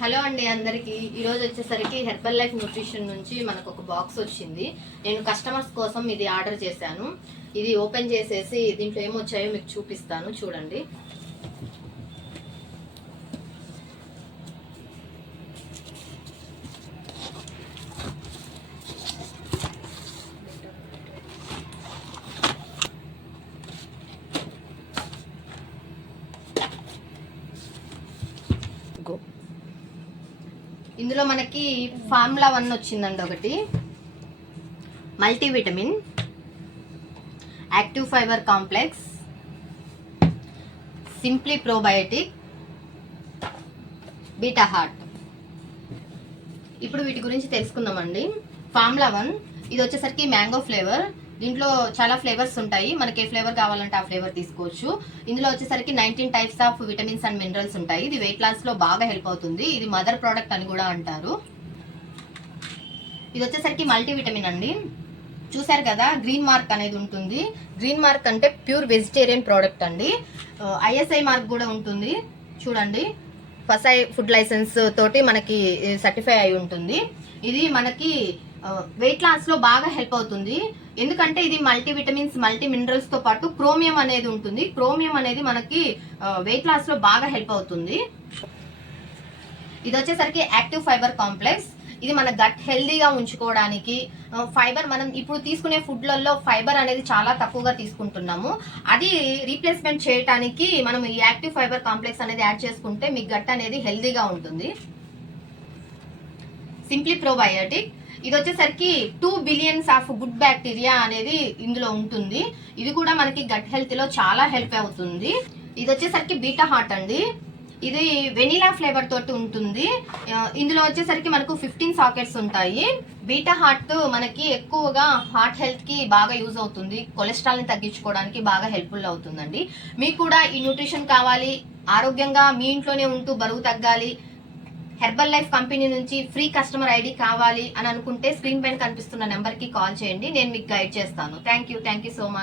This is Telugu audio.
హలో అండి అందరికి ఈరోజు వచ్చేసరికి హెర్బల్ లైఫ్ న్యూట్రిషన్ నుంచి మనకు ఒక బాక్స్ వచ్చింది. నేను కస్టమర్స్ కోసం ఇది ఆర్డర్ చేశాను. ఇది ఓపెన్ చేసేసి దీంట్లో ఏమొచ్చాయో మీకు చూపిస్తాను, చూడండి. ఇందులో మనకి ఫార్ములా 1 వచ్చిందండి, ఒకటి multivitamin, active fiber complex, simply probiotic, beta heart. ఇప్పుడు వీటి గురించి తెలుసుకుందామండి. ఫార్ములా 1 ఇది వచ్చేసరికి మ్యాంగో ఫ్లేవర్. దీంట్లో చాలా ఫ్లేవర్స్ ఉంటాయి, మనకి ఏ ఫ్లేవర్ కావాలంటే ఆ ఫ్లేవర్ తీసుకోవచ్చు. ఇందులో వచ్చేసరికి 19 types of vitamins and minerals ఉంటాయి. ఇది వెయిట్ లాస్ లో బాగా హెల్ప్ అవుతుంది. ఇది మదర్ ప్రోడక్ట్ అని కూడా అంటారు. ఇది వచ్చేసరికి మల్టీవిటమిన్ అండి. చూసారు కదా, గ్రీన్ మార్క్ అనేది ఉంటుంది. గ్రీన్ మార్క్ అంటే ప్యూర్ వెజిటేరియన్ ప్రోడక్ట్ అండి. ఐఎస్ఐ మార్క్ కూడా ఉంటుంది, చూడండి. ఫసై ఫుడ్ లైసెన్స్ తోటి మనకి సర్టిఫై అయి ఉంటుంది. ఇది మనకి వెయిట్ లాస్ లో బాగా హెల్ప్ అవుతుంది. ఎందుకంటే ఇది మల్టీవిటమిన్స్, మల్టీ మినరల్స్ తో పాటు క్రోమియం అనేది ఉంటుంది. క్రోమియం అనేది మనకి వెయిట్ లాస్ లో బాగా హెల్ప్ అవుతుంది. ఇది వచ్చేసరికి యాక్టివ్ ఫైబర్ కాంప్లెక్స్. ఇది మన గట్ హెల్దీగా ఉంచుకోవడానికి. ఫైబర్ మనం ఇప్పుడు తీసుకునే ఫుడ్లలో ఫైబర్ అనేది చాలా తక్కువగా తీసుకుంటున్నాము. అది రీప్లేస్మెంట్ చేయడానికి మనం ఈ యాక్టివ్ ఫైబర్ కాంప్లెక్స్ అనేది యాడ్ చేసుకుంటే మీ గట్ అనేది హెల్దీగా ఉంటుంది. Simply probiotic. ఇది వచ్చేసరికి 2 బిలియన్స్ ఆఫ్ గుడ్ బ్యాక్టీరియా అనేది ఇందులో ఉంటుంది. ఇది కూడా మనకి గట్ హెల్త్ లో చాలా హెల్ప్ అవుతుంది. ఇది వచ్చేసరికి బీటా హార్ట్ అండి. ఇది వెనిలా ఫ్లేవర్ తోటి ఉంటుంది. ఇందులో వచ్చేసరికి మనకు 15 సాకెట్స్ ఉంటాయి. బీటా హార్ట్ మనకి ఎక్కువగా హార్ట్ హెల్త్ కి బాగా యూజ్ అవుతుంది. కొలెస్ట్రాల్ ని తగ్గించుకోవడానికి బాగా హెల్ప్ఫుల్ అవుతుందండి. మీకు కూడా ఈ న్యూట్రిషన్ కావాలి, ఆరోగ్యంగా మీ ఇంట్లోనే ఉంటూ బరువు తగ్గాలి, హెర్బల్ లైఫ్ కంపెనీ నుంచి ఫ్రీ కస్టమర్ ఐడి కావాలి అని అనుకుంటే స్క్రీన్ పైన కనిపిస్తున్న నెంబర్ కి కాల్ చేయండి. నేను మీకు గైడ్ చేస్తాను. Thank you so much.